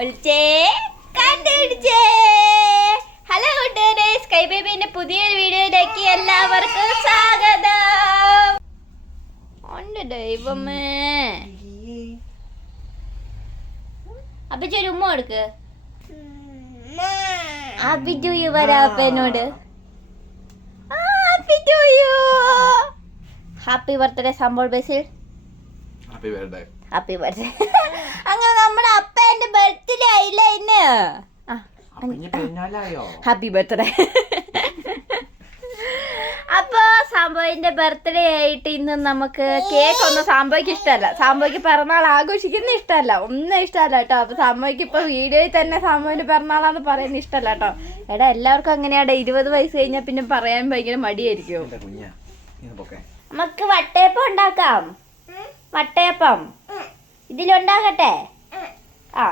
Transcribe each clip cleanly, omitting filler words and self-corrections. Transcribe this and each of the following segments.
ഒളിച്ചേ കണ്ടുപിടിച്ചേ. Hello കൂട്ടുകാരെ, sky ബേബിന്റെ പുതിയൊരു വീഡിയോയിലേക്ക് എല്ലാവർക്കും സ്വാഗതം. ഉണ്ട് ദൈവമേ. അപ്പിച്ചൊരു ഉമ്മ കൊടുക്ക്. അപ്പിച്ചു വരാപ്പനോട്. ഹാപ്പി ബർത്ത്ഡേ സംബോൾ Basil. Happy birthday. Happy birthday. അങ്ങനെ നമ്മുടെ അപ്പന്റെ ബർത്ത്ഡേ ആയില്ല ഇന്ന്. Happy birthday. അപ്പൊ സാമ്പോയിന്റെ ബർത്ത്ഡേ ആയിട്ട് ഇന്ന് നമുക്ക് കേക്ക് ഒന്നും സാമ്പോയ്ക്ക് ഇഷ്ടമല്ല. സാമ്പോയ്ക്ക് പിറന്നാൾ ആഘോഷിക്കുന്ന ഇഷ്ടമല്ല, ഒന്നും ഇഷ്ടമല്ല കേട്ടോ. അപ്പൊ സാമ്പോയ്ക്ക് ഇപ്പൊ വീഡിയോയിൽ തന്നെ സാമ്പോയിന്റെ പിറന്നാളാന്ന് പറയുന്നത് ഇഷ്ടമല്ല കേട്ടോ. എടാ എല്ലാവർക്കും അങ്ങനെയാടെ, 20 വയസ്സ് കഴിഞ്ഞാൽ പിന്നെ പറയാൻ ഭയങ്കര മടിയായിരിക്കും. നമുക്ക് വട്ടയപ്പം ഉണ്ടാക്കാം. വട്ടയപ്പം ഇതിലുണ്ടാകട്ടെ. ആ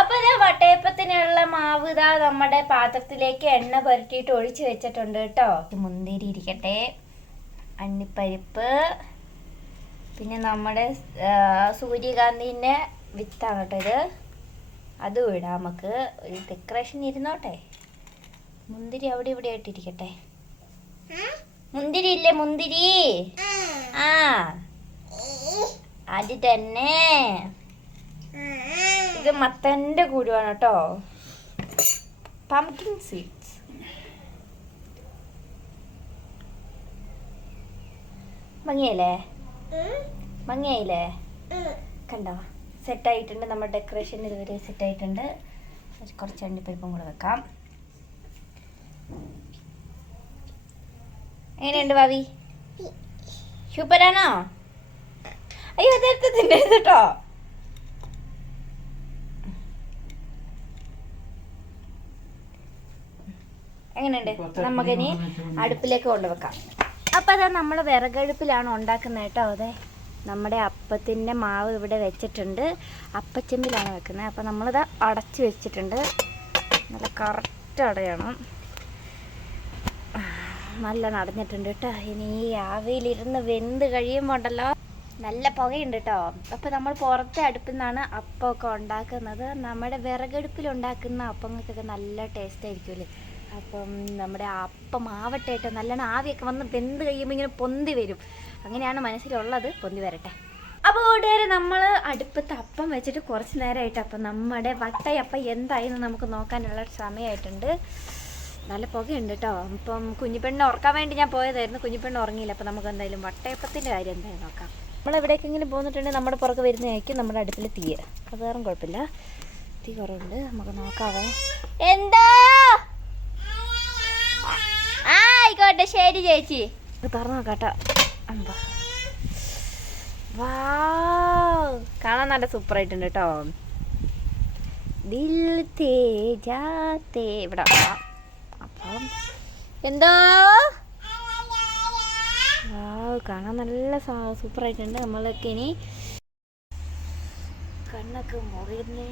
അപ്പൊ ഇതാ വട്ടയപ്പത്തിനുള്ള മാവ് ഇതാ നമ്മുടെ പാത്രത്തിലേക്ക് എണ്ണ പുരട്ടിയിട്ട് ഒഴിച്ച് വെച്ചിട്ടുണ്ട് കേട്ടോ. മുന്തിരി ഇരിക്കട്ടെ, അണ്ടിപ്പരിപ്പ്, പിന്നെ നമ്മുടെ സൂര്യകാന്തിൻ്റെ വിത്താണ് കേട്ടോ ഇത്. അതും ഇടാം നമുക്ക്. ഒരു ഡെക്കറേഷൻ ഇരുന്നോട്ടെ. മുന്തിരി അവിടെ ഇവിടെ ആയിട്ടിരിക്കട്ടെ. മുന്തിരി ഇല്ലേ, മുന്തിരി. ആ അത് തന്നെ. ഇത് മത്തന്റെ കുരുവാണ് കേട്ടോ. Pumpkin seeds. ഭംഗിയല്ലേ, ഭംഗിയായില്ലേ? കണ്ടോ, സെറ്റായിട്ടുണ്ട്. നമ്മുടെ ഡെക്കറേഷൻ ഇതുവരെ സെറ്റായിട്ടുണ്ട്. കുറച്ച് അണ്ടിപ്പരിപ്പും കൂടെ വെക്കാം. എങ്ങനെയുണ്ട് ഭാവി? സൂപ്പറാണോ? അയ്യോ അതെടുത്ത് തിന്നരുത് കേട്ടോ. എങ്ങനെയുണ്ട്? നമുക്കിനി അടുപ്പിലേക്ക് കൊണ്ടുവെക്കാം. അപ്പം അതാ നമ്മൾ വിറകടുപ്പിലാണ് ഉണ്ടാക്കുന്നത് കേട്ടോ. അതെ, നമ്മുടെ അപ്പത്തിൻ്റെ മാവ് ഇവിടെ വെച്ചിട്ടുണ്ട്. അപ്പച്ചെമ്പിലാണ് വെക്കുന്നത്. അപ്പം നമ്മളിത് അടച്ച് വെച്ചിട്ടുണ്ട്. നല്ല കറക്റ്റ് അടയണം. നല്ല നടന്നിട്ടുണ്ട് കേട്ടോ. ഇനി ഈ ആവിയിലിരുന്ന് വെന്ത് കഴിയുമ്പോൾ ഉണ്ടല്ലോ നല്ല പുകയുണ്ട് കേട്ടോ. അപ്പോൾ നമ്മൾ പുറത്തെ അടുപ്പിൽ നിന്നാണ് അപ്പമൊക്കെ ഉണ്ടാക്കുന്നത്. നമ്മുടെ വിറകടുപ്പിൽ ഉണ്ടാക്കുന്ന അപ്പങ്ങൾക്കൊക്കെ നല്ല ടേസ്റ്റ് ആയിരിക്കുമല്ലേ. അപ്പം നമ്മുടെ അപ്പം ആവട്ടെ കേട്ടോ. നല്ലോണം ആവിയൊക്കെ വന്ന് വെന്ത് കഴിയുമ്പോൾ ഇങ്ങനെ പൊന്തി വരും. അങ്ങനെയാണ് മനസ്സിലുള്ളത്. പൊന്തി വരട്ടെ. അപ്പോൾ കൂട്ടുകാരെ, നമ്മൾ അടുപ്പത്ത് അപ്പം വെച്ചിട്ട് കുറച്ച് നേരമായിട്ട്. അപ്പം നമ്മുടെ വട്ടയപ്പം എന്തായെന്ന് നമുക്ക് നോക്കാനുള്ള സമയമായിട്ടുണ്ട്. നല്ല പുകയുണ്ട് കേട്ടോ. അപ്പം കുഞ്ഞിപ്പെണ്ണിനെ ഉറക്കാൻ വേണ്ടി ഞാൻ പോയതായിരുന്നു. കുഞ്ഞിപ്പെണ്ണ് ഉറങ്ങിയില്ല. അപ്പം നമുക്ക് എന്തായാലും വട്ടയപ്പത്തിൻ്റെ കാര്യം എന്തായാലും നോക്കാം. നമ്മളെവിടേക്കെങ്കിലും പോന്നിട്ടുണ്ടെങ്കിൽ നമ്മുടെ പുറകെ വരുന്നതായിരിക്കും നമ്മുടെ അടുപ്പിൽ തീ. അത് വേറെ കുഴപ്പമില്ല, തീ കുറവുണ്ട്. നമുക്ക് നോക്കാവേ. എന്താ? ആ ആയിക്കോട്ടെ, ശരി ചേച്ചി. തുറന്നു നോക്കാട്ടോ. അമ്പ വാ, കാണാൻ നല്ല സൂപ്പറായിട്ടുണ്ട് കേട്ടോ. ദിൽ തേ ജാത്തേ. ഇവിടെ അപ്പം എന്തോ കാണാൻ നല്ല സൂപ്പറായിട്ടുണ്ട്. നമ്മളൊക്കെ ഇനി കണ്ണൊക്കെ മുറിയുന്നേ.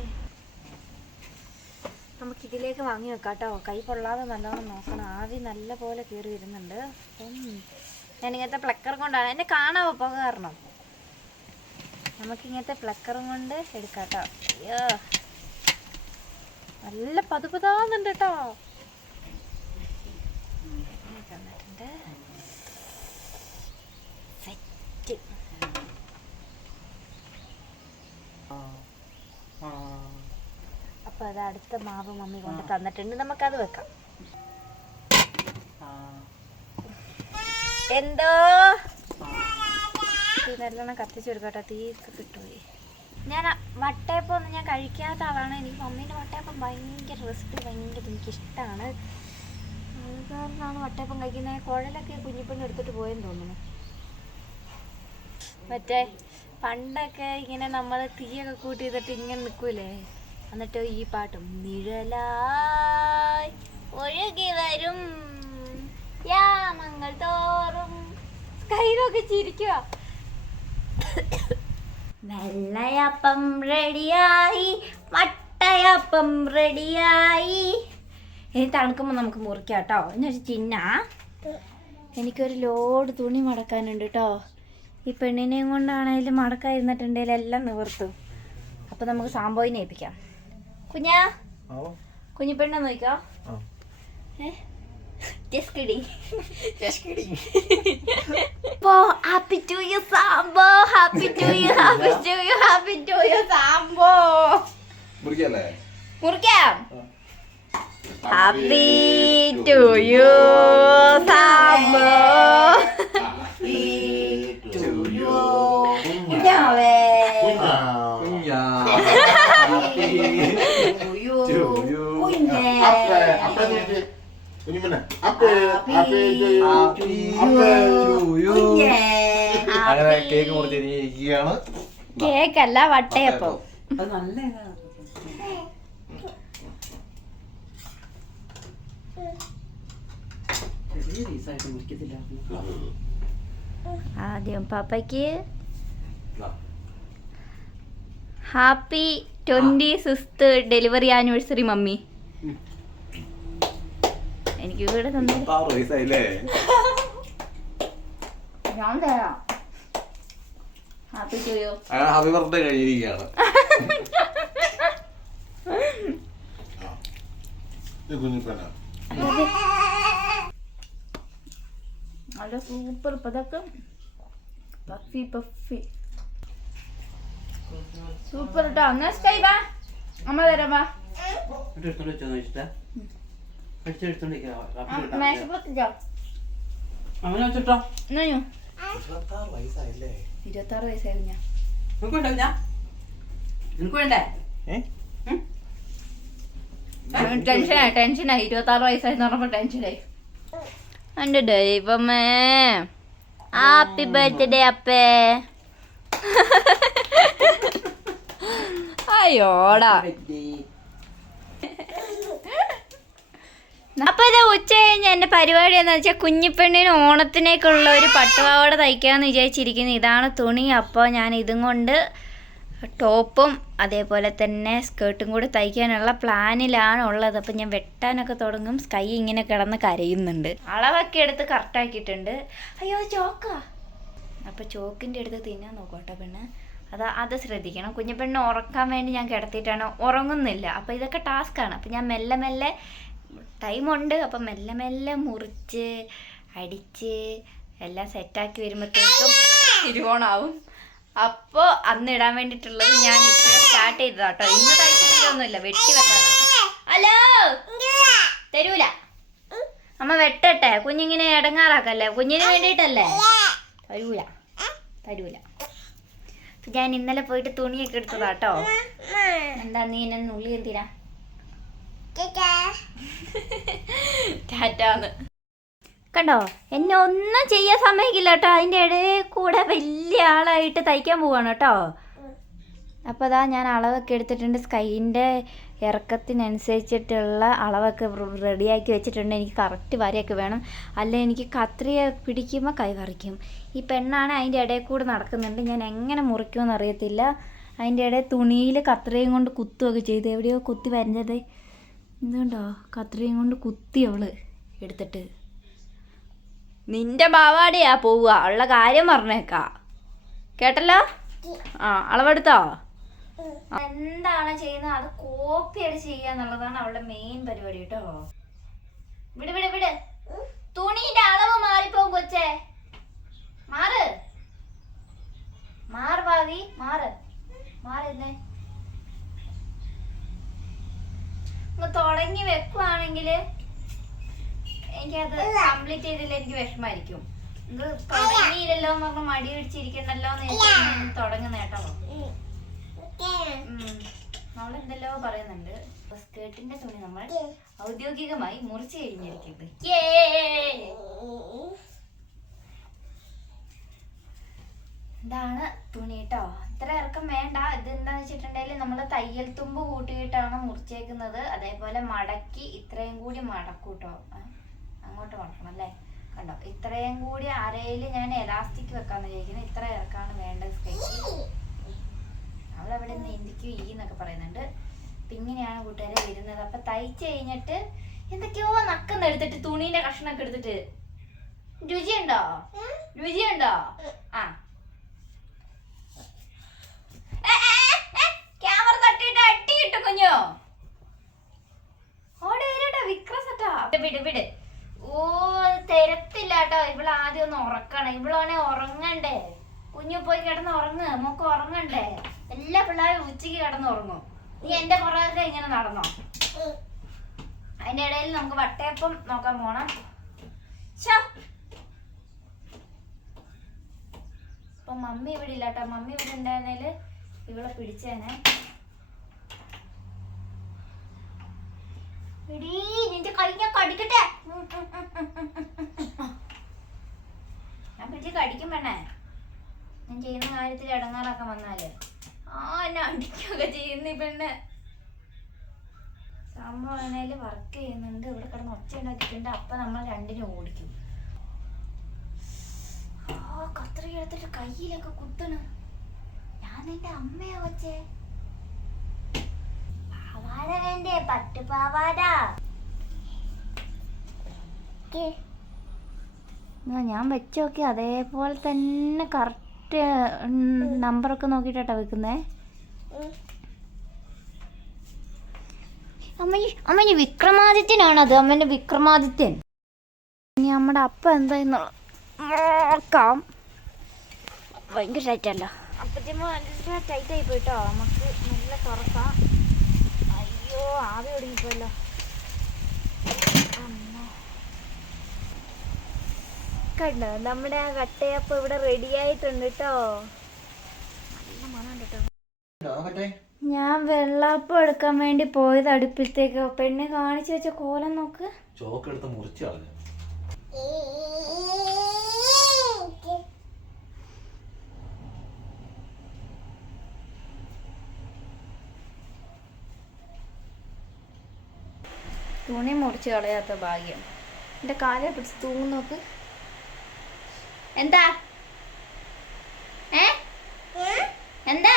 നമുക്കിതിലേക്ക് വാങ്ങി വെക്കാം കേട്ടോ. കൈ പൊള്ളാതെ നല്ലോണം നോക്കണം. ആവി നല്ല പോലെ കയറി വരുന്നുണ്ട്. അപ്പം ഞാനിങ്ങനത്തെ പ്ലക്കറും കൊണ്ടാണ് എന്നെ കാണാവോ പുക കാരണം. നമുക്കിങ്ങനത്തെ പ്ലക്കറും കൊണ്ട് എടുക്കാം കേട്ടോ. അയ്യോ നല്ല പതുപതാന്നുണ്ട് കേട്ടോ. സെറ്റ്. അപ്പൊ അത് അടുത്ത മാവ് മമ്മി കൊണ്ട് തന്നിട്ടുണ്ട്. നമുക്കത് വെക്കാം. എന്തോ നല്ലോണം കത്തിച്ചെടുക്കട്ടെ. തീ കിട്ടുപോയി. ഞാൻ വട്ടയപ്പം ഒന്നും ഞാൻ കഴിക്കാത്ത ആളാണ്. എനിക്ക് മമ്മീൻ്റെ വട്ടയപ്പം ഭയങ്കര റെസിപ്പി ഭയങ്കര എനിക്കിഷ്ടമാണ്. അതുകാരണമാണ് വട്ടയപ്പം കഴിക്കുന്നത്. കുഴലൊക്കെ കുഞ്ഞിപ്പെണ്ണ് എടുത്തിട്ട് പോയെന്ന് തോന്നുന്നു. മറ്റേ പണ്ടൊക്കെ ഇങ്ങനെ നമ്മൾ തീയൊക്കെ കൂട്ടി ചെയ്തിട്ട് ഇങ്ങനെ നിൽക്കൂലേ, എന്നിട്ട് ഈ പാട്ടും നിഴലായി ഒഴുകി വരും യാമങ്ങൾ തോറും കയ്യിലൊക്കെ ചിരിക്കുക. വെള്ളയപ്പം റെഡിയായി, വട്ടയപ്പം റെഡിയായി. ഇനി തണുക്കുമ്പോൾ നമുക്ക് മുറിക്കാം കേട്ടോ. എന്നുവെച്ചാൽ ചിന്ന എനിക്കൊരു ലോഡ് തുണി മടക്കാനുണ്ട് കേട്ടോ. ഈ പെണ്ണിനെയും കൊണ്ടാണേലും മടക്കാതിരുന്നിട്ടുണ്ടെങ്കിൽ എല്ലാം നിവർത്തും. അപ്പൊ നമുക്ക് സാമ്പോയിനെ ഏൽപ്പിക്കാം. കുഞ്ഞാ കുഞ്ഞിപ്പെണ്ണ നോക്കോ. Just kidding. Just kidding. Happy to you, Sambo. Happy to you, happy to you, happy to you, Sambo. മുറിക്കല്ലേ? മുറിക്കാം. Happy to you, Sambo. Happy to you. കുഞ്ഞാവേ. കുഞ്ഞാ. Happy to you. കുഞ്ഞേ. അങ്ങനെ കേക്ക് മുറിച്ചിരിക്കുകയാണ്. കേക്കല്ല, വട്ടയപ്പം. ആദ്യം പാപ്പയ്ക്ക് happy 26th delivery anniversary mummy. എനിക്ക് ഇവിടെ തന്നെ വയസ്സായില്ലേ? ഞാൻ തരാം. Happy to you. Happy birthday കഴിഞ്ഞിരിക്കുകയാണ്. നല്ല സൂപ്പർ പതക്കം. പഫി പഫി സൂപ്പർ കേട്ടോ. എന്നാ സ്റ്റൈ വാ, അമ്മ തരാം. വാ മേശപ്പുറത്തിട്ടോ. 26 വയസ്സായില്ലേ? 26 വയസ്സായി ഞാൻ. ടെൻഷനായി 26 വയസ്സായി പറഞ്ഞപ്പോ ടെൻഷനായി. എന്റെ ദൈവമേ, ഹാപ്പി ബർത്ത്ഡേ അപ്പേ. അയ്യോടാ. അപ്പൊ ഇത് ഉച്ച കഴിഞ്ഞ് എന്റെ പരിപാടി എന്താ വെച്ചാൽ കുഞ്ഞിപ്പെണ്ണിന് ഓണത്തിനേക്കുള്ള ഒരു പട്ടുപാവാട തയ്ക്കാന്ന് വിചാരിച്ചിരിക്കുന്നു. ഇതാണ് തുണി. അപ്പോൾ ഞാൻ ഇതും കൊണ്ട് ടോപ്പും അതേപോലെ തന്നെ സ്കേർട്ടും കൂടെ തയ്ക്കാനുള്ള പ്ലാനിലാണ് ഉള്ളത്. അപ്പം ഞാൻ വെട്ടാനൊക്കെ തുടങ്ങും. സ്കൈ ഇങ്ങനെ കിടന്ന് കരയുന്നുണ്ട്. അളവൊക്കെ എടുത്ത് കറക്റ്റാക്കിയിട്ടുണ്ട്. അയ്യോ ചോക്കാ. അപ്പം ചോക്കിൻ്റെ അടുത്ത് തിന്നാൻ നോക്കോട്ടെ പെണ്ണ്. അത് ശ്രദ്ധിക്കണം. കുഞ്ഞിപ്പെണ്ണ് ഉറക്കാൻ വേണ്ടി ഞാൻ കിടത്തിയിട്ടാണ്, ഉറങ്ങുന്നില്ല. അപ്പോൾ ഇതൊക്കെ ടാസ്ക്കാണ്. അപ്പം ഞാൻ മെല്ലെ മെല്ലെ ടൈമുണ്ട്. അപ്പം മെല്ലെ മെല്ലെ മുറിച്ച് അടിച്ച് എല്ലാം സെറ്റാക്കി വരുമ്പോഴത്തേക്കും തിരുവോണാവും. അപ്പോൾ അന്ന് ഇടാൻ വേണ്ടിയിട്ടുള്ളത് ഞാൻ ഇപ്പോൾ സ്റ്റാർട്ട് ചെയ്തതാ കേട്ടോ. ഇന്ന് തയ്ച്ചിട്ടൊന്നുമില്ല, വെട്ടി വെക്കാനാണ്. ഹലോ, തരൂല അമ്മ, വെട്ടട്ടെ. കുഞ്ഞിങ്ങനെ ഇടങ്ങാറാക്കല്ലേ, കുഞ്ഞിന് വേണ്ടിയിട്ടല്ലേ. തരൂല. ഞാൻ ഇന്നലെ പോയിട്ട് തുണിയൊക്കെ എടുത്തതാ കേട്ടോ. എന്താ നീ എന്നെ നുള്ളി എന്തിനാ? ടാറ്റാന്ന് കണ്ടോ. എന്നെ ഒന്നും ചെയ്യാൻ സമ്മതിക്കില്ല കേട്ടോ. അതിൻ്റെ ഇടയിൽ കൂടെ വലിയ ആളായിട്ട് തയ്ക്കാൻ പോവാണ് കേട്ടോ. അപ്പോൾ അതാ ഞാൻ അളവൊക്കെ എടുത്തിട്ടുണ്ട്. സ്കൈൻ്റെ ഇറക്കത്തിനനുസരിച്ചിട്ടുള്ള അളവൊക്കെ റെഡിയാക്കി വെച്ചിട്ടുണ്ട്. എനിക്ക് കറക്റ്റ് വരെയൊക്കെ വേണം, അല്ലെ എനിക്ക് കത്രിക പിടിക്കുമ്പോൾ കൈ കറിക്കും. ഈ പെണ്ണാണ് അതിൻ്റെ ഇടയിൽ കൂടെ നടക്കുന്നുണ്ട്. ഞാൻ എങ്ങനെ മുറിക്കുമെന്ന് അറിയത്തില്ല. അതിൻ്റെ ഇടയിൽ തുണിയിൽ കത്രികയും കൊണ്ട് കുത്തുകയൊക്കെ ചെയ്ത് എവിടെയോ കുത്തി വരഞ്ഞത്. എന്തുകൊണ്ടോ കത്രികയും കൊണ്ട് കുത്തി അവള് എടുത്തിട്ട്. നിന്റെ പാവാടയാ പോവുക, ഉള്ള കാര്യം പറഞ്ഞേക്കാ, കേട്ടല്ലോ. അളവെടുത്തോ? എന്താണ് ചെയ്യുന്നത് അത് കോപ്പി അടിച്ച് ചെയ്യുക എന്നുള്ളതാണ് അവളുടെ മെയിൻ പരിപാടി കേട്ടോ. വിട് തുണിന്റെ അളവ് മാറിപ്പോകും കൊച്ചേ. മാറ് ഭാവി, മാറുന്നേ. തുടങ്ങി വെക്കുവാണെങ്കിൽ എനിക്കത് കംപ്ലീറ്റ് ചെയ്തില്ല, എനിക്ക് വിഷമായിരിക്കും. ഇത് തുടങ്ങിയില്ലല്ലോ എന്ന് പറഞ്ഞ് മടി പിടിച്ചിരിക്കണ്ടല്ലോ എന്ന് തുടങ്ങുന്ന കേട്ടോ. നമ്മളെന്തെല്ലോ പറയുന്നുണ്ട്. സ്കേർട്ടിന്റെ തുണി നമ്മൾ ഔദ്യോഗികമായി മുറിച്ചു കഴിഞ്ഞിരിക്കുന്നത്. ഇതാണ് തുണി കേട്ടോ. ഇത്ര ഇറക്കം വേണ്ട. ഇത് എന്താന്ന് വെച്ചിട്ടുണ്ടെങ്കിൽ നമ്മൾ തയ്യൽ തുമ്പ് കൂട്ടിയിട്ടാണ് മുറിച്ചേക്കുന്നത്. അതേപോലെ മടക്കി ഇത്രയും കൂടി മടക്കും കേട്ടോ. അങ്ങോട്ട് മടക്കണം അല്ലേ, കണ്ടോ. ഇത്രയും കൂടി അരയിൽ ഞാൻ എലാസ്റ്റിക് വെക്കാന്ന് വിചാരിക്കുന്നത്. ഇത്ര ഇറക്കാണ് വേണ്ടത് സ്കൈക്ക്. അവളവിടെ നിന്ന് ഇന്ത്യക്ക് എന്നൊക്കെ പറയുന്നുണ്ട്. അപ്പം ഇങ്ങനെയാണ് കൂട്ടുകാരെ വരുന്നത്. അപ്പം തയ്ച്ച് കഴിഞ്ഞിട്ട് എന്തൊക്കെയോ നക്കുന്ന എടുത്തിട്ട് തുണീൻ്റെ കഷ്ണമൊക്കെ എടുത്തിട്ട് രുചിയുണ്ടോ? ആ ക്യാമറ വിട് വിട്. ഓ തരത്തില്ല കേട്ടോ. ഇവള് ആദ്യം ഒന്ന് ഉറക്കണം. ഇവളാണെ ഉറങ്ങണ്ടേ. കുഞ്ഞു പോയി കിടന്ന് ഉറങ്ങ്. മോക്ക് ഉറങ്ങണ്ടേ. എല്ലാ പിള്ളേരും ഉച്ചയ്ക്ക് കിടന്ന് ഉറങ്ങും. നീ എന്റെ പുറകെ ഇങ്ങനെ നടന്നോ. അതിന്റെ ഇടയിൽ നമുക്ക് വട്ടയപ്പം നോക്കാൻ പോണം. അപ്പൊ മമ്മി ഇവിടെ ഇല്ല കേട്ടോ. മമ്മി ഇവിടെ ഉണ്ടായിരുന്നേല് ഇവളെ പിടിച്ചേനെ. എടീ നിന്റെ കൈ ഞാൻ കടിക്കട്ടെ. ഞാൻ പിടിച്ച് കടിക്കും പെണ്ണേ. ഞാൻ ചെയ്യുന്ന കാര്യത്തിൽ ഇടങ്ങാറൊക്കെ വന്നാല് എന്നെ അടിക്കൊക്കെ ചെയ്യുന്ന പെണ്ണ്. സംഭവം വർക്ക് ചെയ്യുന്നുണ്ട്. ഇവിടെ കിടന്ന് ഒച്ച ഉണ്ടാക്കിയിട്ടുണ്ട്. അപ്പൊ നമ്മൾ രണ്ടിനും ഓടിക്കും. കത്രിക എടുത്തിട്ട് കയ്യിലൊക്കെ കുത്തണ്. ഞാൻ നിന്റെ അമ്മയാ വച്ചേ. പാവാട വേണ്ടേ? പട്ടുപാവാട. ഞാൻ വെച്ച് നോക്കി അതേപോലെ തന്നെ കറക്റ്റ് നമ്പറൊക്കെ നോക്കിയിട്ടാ വെക്കുന്നേ. അമ്മ വിക്രമാദിത്യനാണത്. അമ്മന്റെ വിക്രമാദിത്യൻ. ഇനി നമ്മുടെ അപ്പം എന്താ നോക്കാം. ഭയങ്കര ടൈറ്റല്ലോ. അപ്പത്തേക്ക് ടൈറ്റ് ആയി പോയിട്ടോ. നമുക്ക് നല്ല തുറക്കാം. അയ്യോ ആവി ഒടുങ്ങിപ്പോയല്ലോ. കണ്ടോ നമ്മുടെ ആ കട്ടയപ്പം ഇവിടെ റെഡി ആയിട്ടുണ്ട് കേട്ടോ. നല്ല മണമുണ്ട് കേട്ടോ. ഞാൻ വെള്ളാപ്പം എടുക്കാൻ വേണ്ടി പോയത് അടുപ്പിലത്തേക്ക്. പെണ്ണെ കാണിച്ചു വെച്ച കോലം നോക്ക്. ചോക്കെടുത്ത് മുറിച്ചു കളഞ്ഞു. തുണി മുറിച്ച് കളയാത്ത ഭാഗ്യം. എന്റെ കാലെ പിടിച്ച് തൂങ്ങി നോക്ക്. എന്താ എന്താ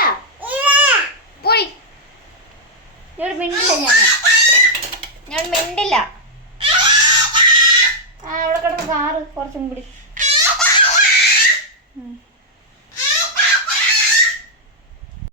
പോയി. ഞാൻ മിണ്ടില്ല. ഞാൻ മിണ്ടില്ല. അവിടെ കിടന്ന് കാറ് കുറച്ചും കൂടി.